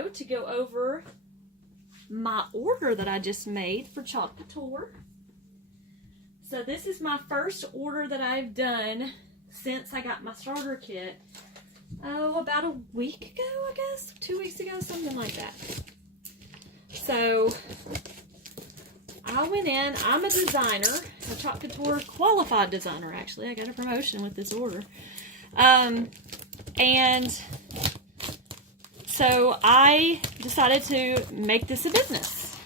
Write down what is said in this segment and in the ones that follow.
video to go over my order that I just made for Chalk Couture. So this is my first order that I've done since I got my starter kit. Oh, about a week ago, I guess. 2 weeks ago, something like that. So I went in. I'm a designer, a Chalk Couture qualified designer, actually. I got a promotion with this order. And so I decided to make this a business.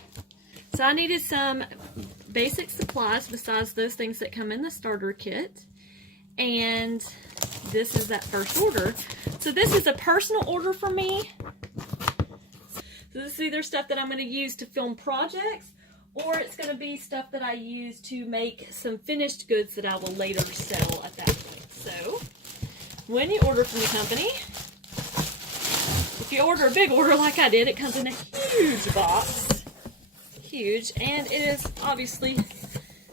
So I needed some basic supplies besides those things that come in the starter kit. And this is that first order. So this is a personal order for me. So this is either stuff that I'm going to use to film projects, or it's going to be stuff that I use to make some finished goods that I will later sell at that point. So when you order from the company, if you order a big order like I did, it comes in a huge box. Huge. And it is obviously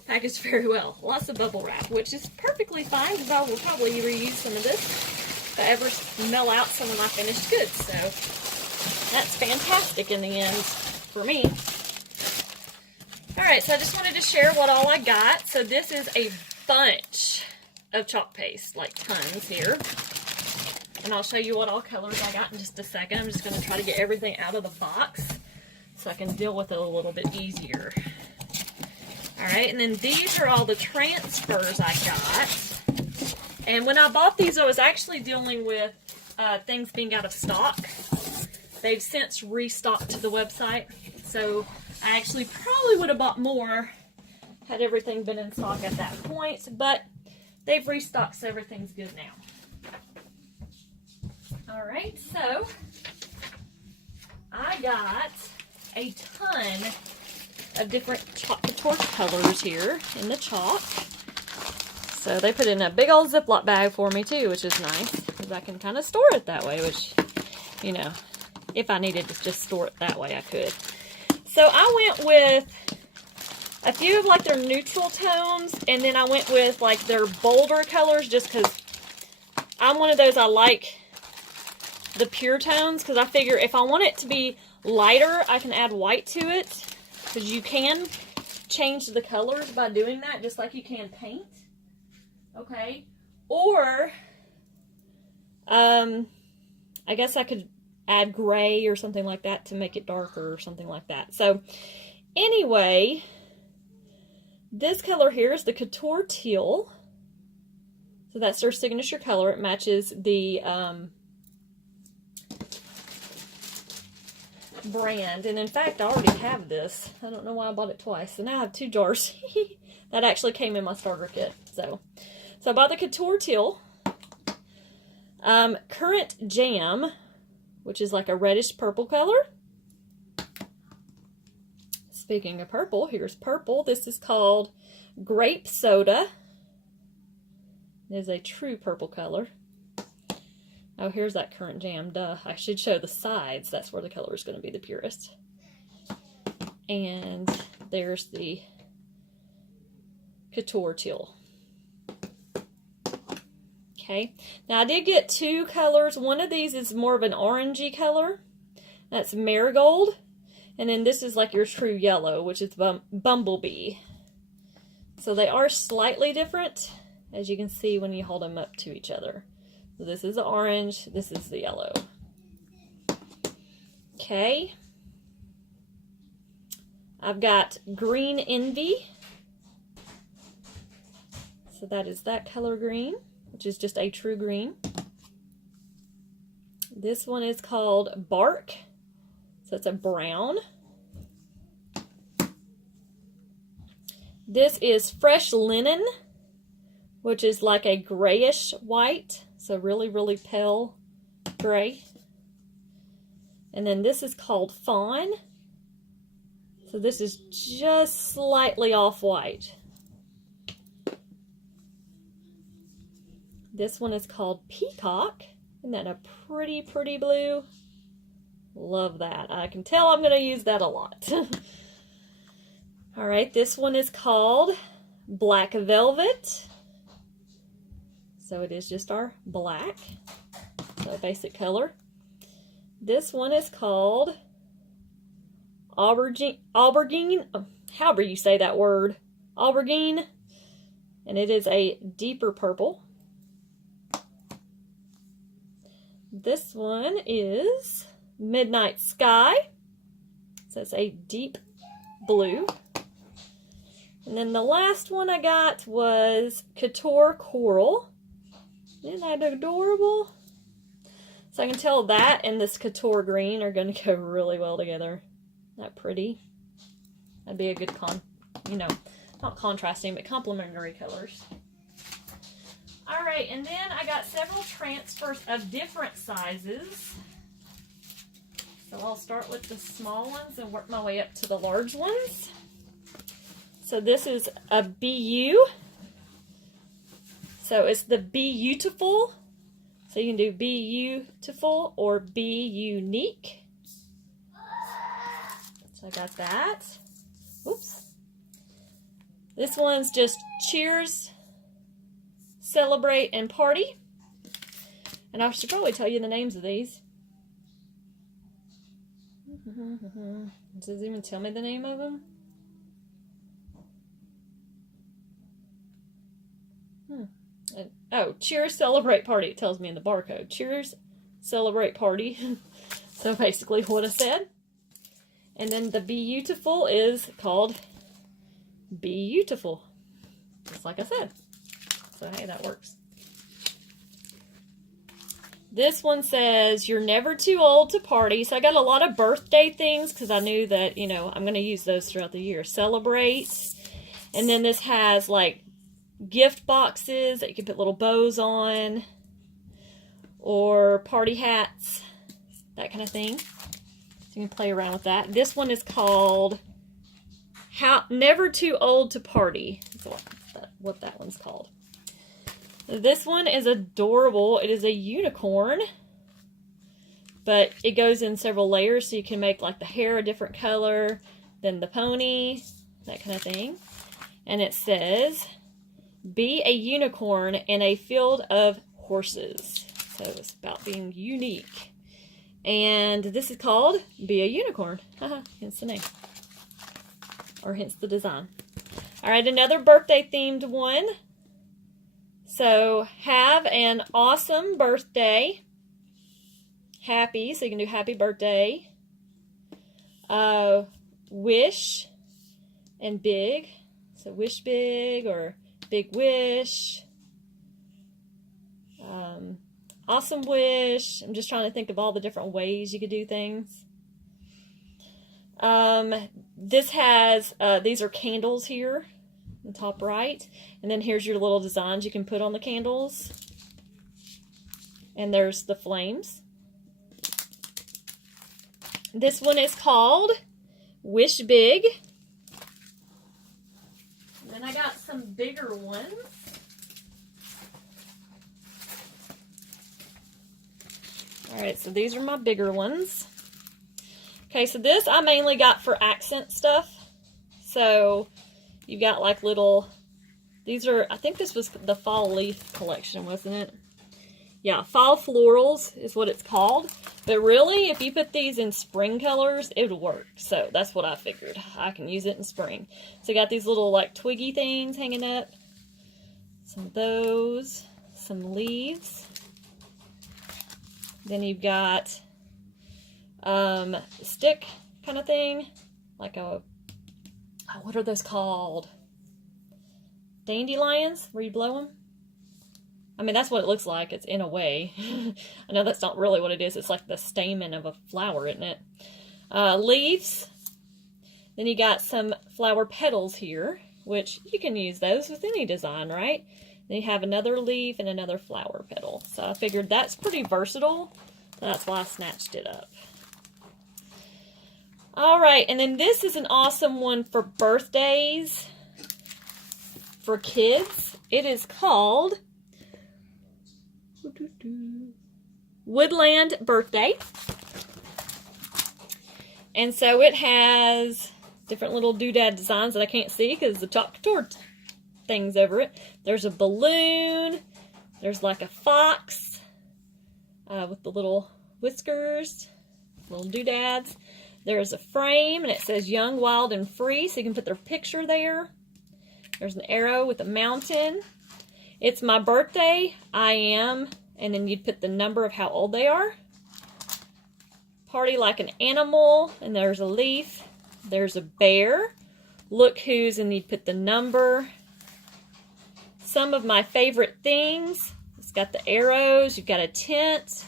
packaged very well. Lots of bubble wrap, which is perfectly fine because I will probably reuse some of this if I ever smell out some of my finished goods. So that's fantastic in the end for me. Alright, so I just wanted to share what all I got. So this is a bunch of chalk paste, like tons here. And I'll show you what all colors I got in just a second. I'm just going to try to get everything out of the box so I can deal with it a little bit easier. Alright, and then these are all the transfers I got. And when I bought these, I was actually dealing with things being out of stock. They've since restocked to the website, so I actually probably would have bought more had everything been in stock at that point, but they've restocked, so everything's good now. Alright, so I got a ton of different Chalk Couture colors here in the chalk. So they put in a big old Ziploc bag for me too, which is nice, because I can kind of store it that way, which, you know, if I needed to just store it that way, I could. So I went with a few of like their neutral tones, and then I went with like their bolder colors just because I'm one of those, I like the pure tones, because I figure if I want it to be lighter, I can add white to it, because you can change the colors by doing that, just like you can paint. Okay. Or, I guess I could add gray or something like that to make it darker or something like that. So anyway, this color here is the Couture Teal. So that's their signature color. It matches the brand. And in fact, I already have this. I don't know why I bought it twice. So now I have 2 jars. That actually came in my starter kit. So I bought the Couture Teal. Current Jam, which is like a reddish purple color. Speaking of purple, here's purple. This is called Grape Soda. It is a true purple color. Oh, here's that Current Jam. Duh. I should show the sides. That's where the color is going to be the purest. And there's the Couture Teal. Okay, now I did get 2 colors. One of these is more of an orangey color. That's Marigold. And then this is like your true yellow, which is Bumblebee. So they are slightly different, as you can see when you hold them up to each other. So this is the orange, this is the yellow. Okay. I've got Green Envy. So that is that color green, which is just a true green. This one is called Bark. So it's a brown. This is Fresh Linen, which is like a grayish white. So really, really pale gray. And then this is called Fawn. So this is just slightly off-white. This one is called Peacock. Isn't that a pretty, pretty blue? Love that. I can tell I'm going to use that a lot. Alright, this one is called Black Velvet. So it is just our black. So basic color. This one is called Aubergine, however you say that word, Aubergine, and it is a deeper purple. This one is Midnight Sky, so it's a deep blue. And then the last one I got was Couture Coral. Isn't that adorable? So I can tell that and this Couture Green are going to go really well together. Isn't that pretty? That'd be a good not contrasting, but complementary colors. Alright, and then I got several transfers of different sizes. So I'll start with the small ones and work my way up to the large ones. So this is a BU. So it's the Be You Tiful. So you can do Be You Tiful or Be Unique. So I got that. Oops. This one's just Cheers, Celebrate, and Party. And I should probably tell you the names of these. Does it even tell me the name of them? Oh, Cheers, Celebrate, Party. It tells me in the barcode. Cheers, Celebrate, Party. So basically what I said. And then the Be Beautiful is called Be Beautiful. Just like I said. So hey, that works. This one says, you're never too old to party. So I got a lot of birthday things because I knew that, I'm going to use those throughout the year. Celebrate. And then this has like gift boxes that you can put little bows on, or party hats, that kind of thing. So you can play around with that. This one is called Never Too Old to Party. That's what that one's called. This one is adorable. It is a unicorn, but it goes in several layers, so you can make like the hair a different color than the pony, that kind of thing. And it says, be a unicorn in a field of horses. So it's about being unique. And this is called Be a Unicorn. Haha, hence the name. Or hence the design. Alright, another birthday themed one. So, have an awesome birthday. Happy, so you can do happy birthday. Wish and big. So, wish big or big wish. Awesome wish. I'm just trying to think of all the different ways you could do things. This has, these are candles here, the top right. And then here's your little designs you can put on the candles. And there's the flames. This one is called Wish Big. And then I got some bigger ones. Alright, so these are my bigger ones. Okay, so this I mainly got for accent stuff. So, you've got like little, these are, I think this was the fall leaf collection, wasn't it? Yeah, fall florals is what it's called. But really, if you put these in spring colors, it would work. So, that's what I figured. I can use it in spring. So, you got these little like twiggy things hanging up. Some of those. Some leaves. Then you've got stick kind of thing, like a, what are those called? Dandelions, where you blow them? I mean, that's what it looks like. It's in a way. I know that's not really what it is. It's like the stamen of a flower, isn't it? Leaves. Then you got some flower petals here, which you can use those with any design, right? Then you have another leaf and another flower petal. So I figured that's pretty versatile. That's why I snatched it up. Alright, and then this is an awesome one for birthdays for kids. It is called Woodland Birthday. And so it has different little doodad designs that I can't see because the Chalk Couture thing's over it. There's a balloon. There's like a fox with the little whiskers. little doodads. There's a frame, and it says Young, Wild, and Free, so you can put their picture there. There's an arrow with a mountain. It's my birthday, I am, and then you'd put the number of how old they are. Party like an animal, and there's a leaf. There's a bear. Look who's, and you'd put the number. Some of my favorite things. It's got the arrows. You've got a tent.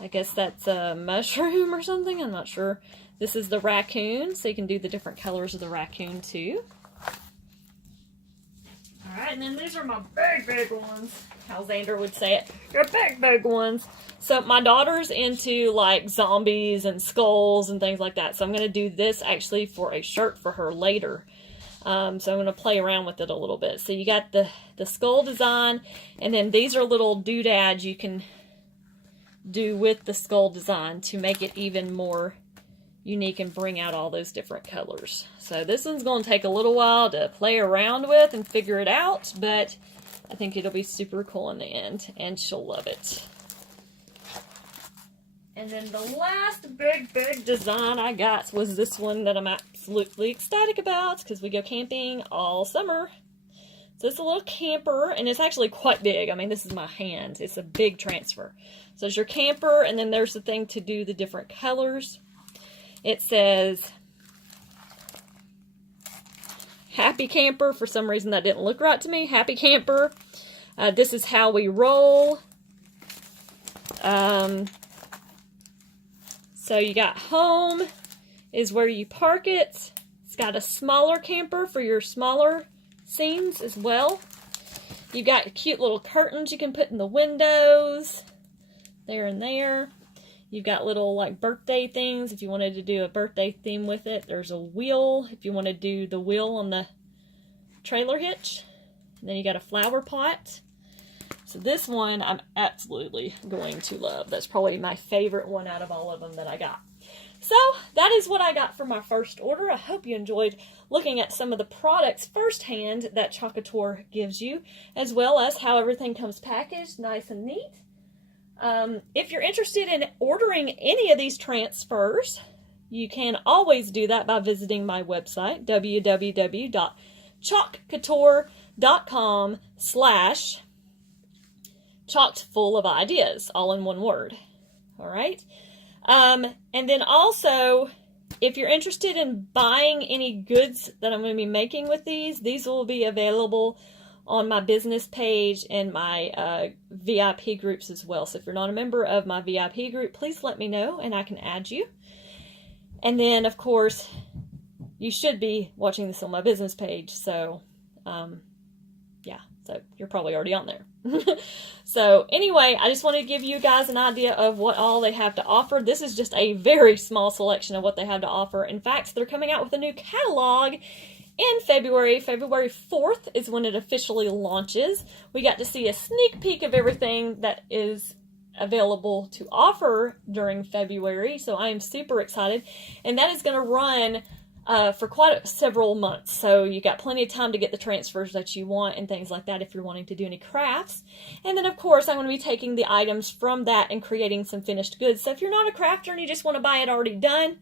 I guess that's a mushroom or something. I'm not sure. This is the raccoon, so you can do the different colors of the raccoon too. Alright, and then these are my big ones. How Xander would say it. Your big ones. So my daughter's into like zombies and skulls and things like that. So I'm going to do this actually for a shirt for her later. So I'm going to play around with it a little bit. So you got the skull design, and then these are little doodads you can do with the skull design to make it even more unique and bring out all those different colors. So this one's going to take a little while to play around with and figure it out, but I think it'll be super cool in the end, and she'll love it. And then the last big design I got was this one that I'm absolutely ecstatic about, because we go camping all summer. So it's a little camper, and it's actually quite big. I mean, this is my hand. It's a big transfer. So it's your camper, and then there's the thing to do the different colors. It says Happy Camper. For some reason that didn't look right to me. Happy Camper. This is how we roll. So you got home is where you park it. It's got a smaller camper for your smaller scenes as well. You got cute little curtains you can put in the windows. There and there. You've got little like birthday things if you wanted to do a birthday theme with it. There's a wheel if you want to do the wheel on the trailer hitch. And then you got a flower pot. So this one I'm absolutely going to love. That's probably my favorite one out of all of them that I got. So that is what I got for my first order. I hope you enjoyed looking at some of the products firsthand that Chalk Couture gives you, as well as how everything comes packaged nice and neat. If you're interested in ordering any of these transfers, you can always do that by visiting my website, www.chalkcouture.com/chockfull-of-ideas, all in one word. All right. And then also, if you're interested in buying any goods that I'm going to be making with these will be available on my business page and my VIP groups as well. So if you're not a member of my VIP group, please let me know and I can add you. And then, of course, you should be watching this on my business page. So, yeah, so you're probably already on there. So anyway, I just wanted to give you guys an idea of what all they have to offer. This is just a very small selection of what they have to offer. In fact, they're coming out with a new catalog in February. February 4th is when it officially launches. We got to see a sneak peek of everything that is available to offer during February, so I am super excited. And that is going to run for quite several months, so you got plenty of time to get the transfers that you want and things like that if you're wanting to do any crafts. And then, of course, I'm going to be taking the items from that and creating some finished goods. So if you're not a crafter and you just want to buy it already done,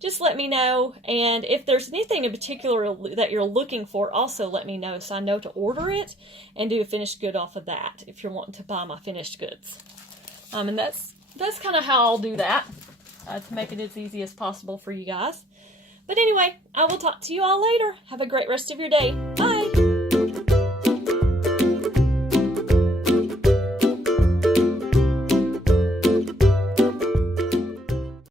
just let me know. And if there's anything in particular that you're looking for, also let me know so I know to order it and do a finished good off of that if you're wanting to buy my finished goods. And that's kind of how I'll do that to make it as easy as possible for you guys. But anyway, I will talk to you all later. Have a great rest of your day. Bye.